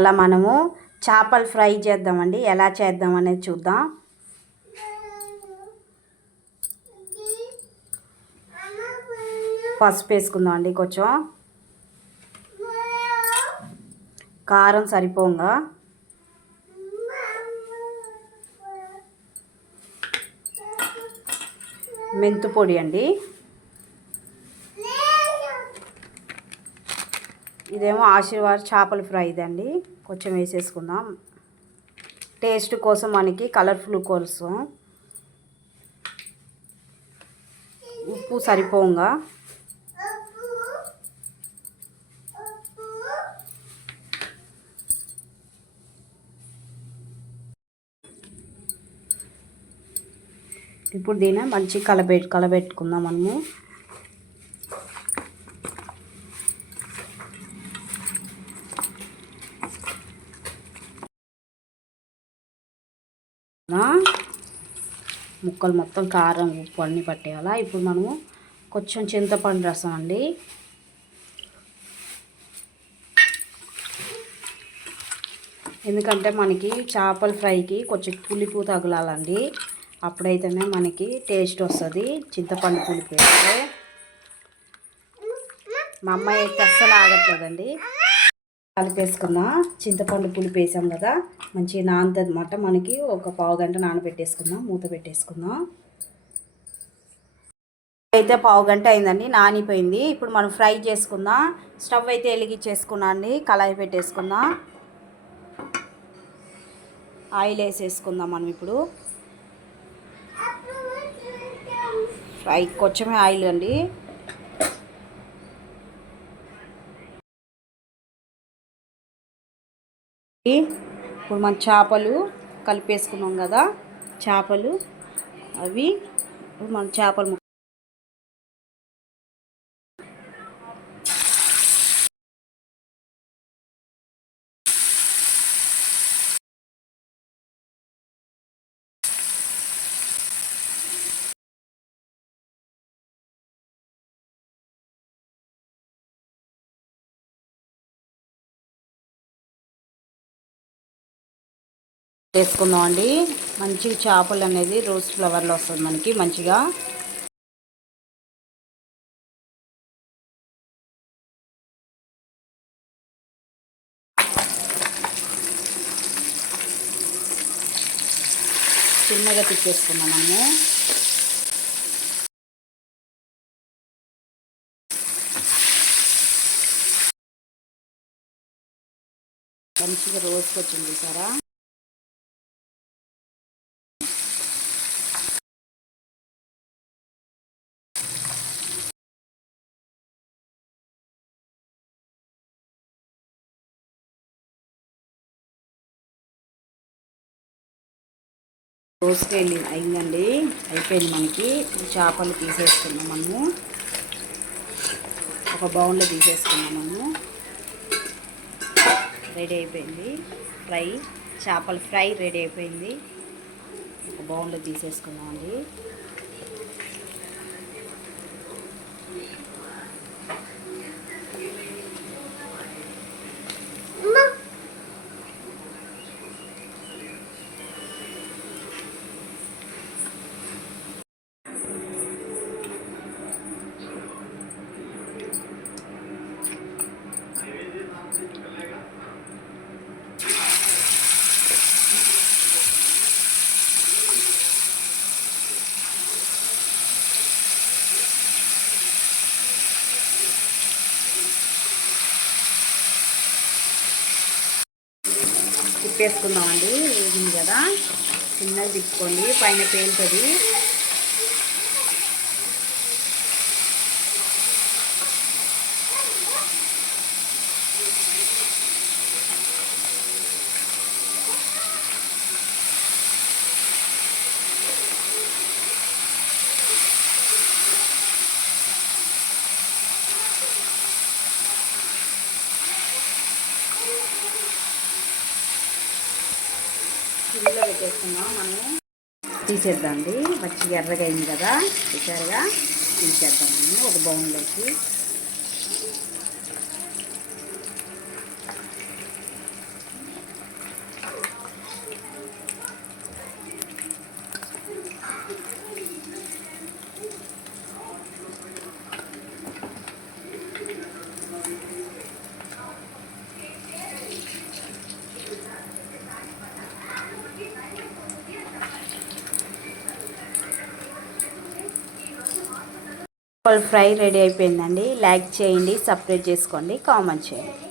అలా మనము చేపలు ఫ్రై చేద్దామండి. ఎలా చేద్దాం అనేది చూద్దాం. పసుపు వేసుకుందాం అండి కొంచెం. కారం సరిపోగా. మెంతు పొడి అండి. ఇదేమో ఆశీర్వాద్ చేపల ఫ్రై ఇదండి. కొంచెం వేసేసుకుందాం. టేస్ట్ కోసం మనకి కలర్ఫుల్ కోసం ఉప్పు సరిపోగా. ఇప్పుడు దీని మంచి కలబెట్ కలబెట్టుకుందాం మనము. ముక్కలు మొత్తం కారం ఉప్పు అన్నీ పట్టేయాలా? ఇప్పుడు మనము కొంచెం చింతపండు రసం అండి. ఎందుకంటే మనకి చేపల ఫ్రైకి కొంచెం పులిపు తగలాలండి. అప్పుడైతేనే మనకి టేస్ట్ వస్తుంది. చింతపండు పులుపు వేస్తే. మా అమ్మాయి అయితే అస్సలు ఆగట్లేదండి. కలిపేసుకుందాం చింతపండు పులుపు వేసాం కదా మంచిగా నానుతుంది అనమాట మనకి ఒక పావు గంట నానబెట్టేసుకుందాం మూత పెట్టేసుకుందాం. అయితే పావు గంట అయిందండి నానిపోయింది. ఇప్పుడు మనం ఫ్రై చేసుకుందాం. స్టవ్ అయితే వెలిగించేసుకున్నాం అండి కళాయి పెట్టేసుకుందాం. ఆయిల్ వేసేసుకుందాం మనం ఇప్పుడు. ఫ్రై కొంచెమే ఆయిల్ అండి. ఇప్పుడు మన చేపలు కలిపేసుకున్నాం కదా చేపలు అవి ఇప్పుడు మన చేపలు వేసుకుందాం అండి మంచిగా చేపలు అనేది రోజ్ ఫ్లవర్లో వస్తుంది మనకి మంచిగా. చిన్నగా తిప్పేసుకుందాం మనము. మంచిగా రోజుకి వచ్చింది సారా రోజుకి వెళ్ళి అయిందండి. అయిపోయింది మనకి. చేపలు తీసేసుకున్నాం మనము. ఒక బౌన్లో తీసేసుకున్నాం మనము. రెడీ అయిపోయింది. ఫ్రై. చేపల ఫ్రై రెడీ అయిపోయింది. ఒక బౌన్లో తీసేసుకున్నాం తిప్పేసుకుందామండి. ఇది కదా. చిన్నగా తిప్పుకోండి. పైన పేలుతుంది. సిమ్లో పెట్టేసుకున్నాం మనము తీసేద్దామండి మంచిగా ఎర్రగా అయింది కదా. చూసారుగా తీసేద్దామని ఒక బౌన్లోకి ఫ్రై రెడీ అయిపోయిందండి. లైక్ చేయండి సపరేట్ చేసుకోండి కామెంట్ చేయండి.